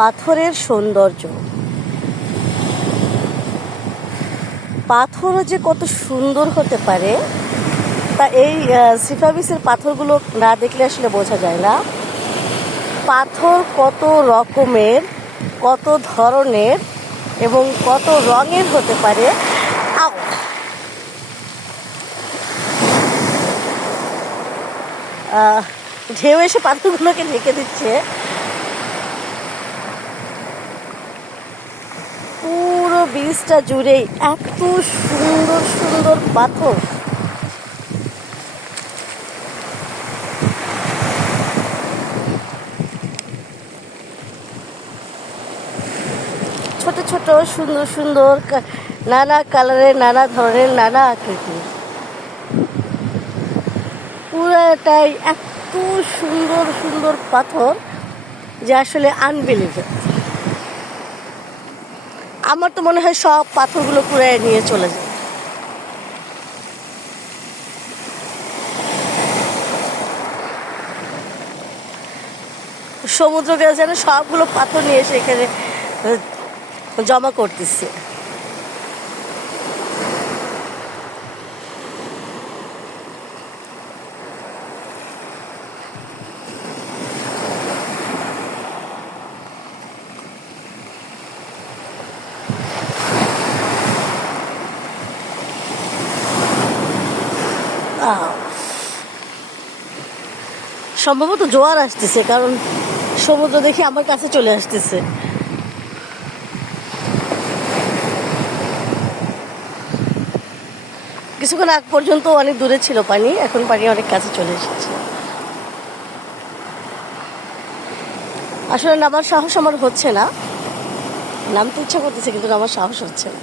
পাথরের সৌন্দর্য। পাথরও যে কত সুন্দর হতে পারে তা এই সিফাবিসের পাথরগুলো না দেখলে আসলে বোঝা যায় না। পাথর কত রকমের, কত ধরনের এবং কত রঙের হতে পারে। ঢেউ এসে পাথরগুলোকে ঢেকে দিচ্ছে। পুরো বীজটা জুড়ে এত সুন্দর সুন্দর পাথর। ছোট ছোট সুন্দর সুন্দর নানা কালারের, নানা ধরনের, নানা আকৃতির, পুরাটাই এত সুন্দর সুন্দর পাথর যে আসলে আনবিলিভেবল। আমার তো মনে হয় সব পাথরগুলো পুরাই নিয়ে চলে যায়। সমুদ্রকে যেন সবগুলো পাথর নিয়ে এসে এখানে জমা করতেছে। সম্ভবত জোয়ার আসতেছে, কারণ সমুদ্র দেখে আমার কাছে চলে আসতেছে। কিছুক্ষণ আগ পর্যন্ত অনেক দূরে ছিল পানি, এখন পানি অনেক কাছে চলে এসেছে। আসলে নামার সাহস আমার হচ্ছে না, নামতে ইচ্ছা করতেছে কিন্তু নামার সাহস হচ্ছে না।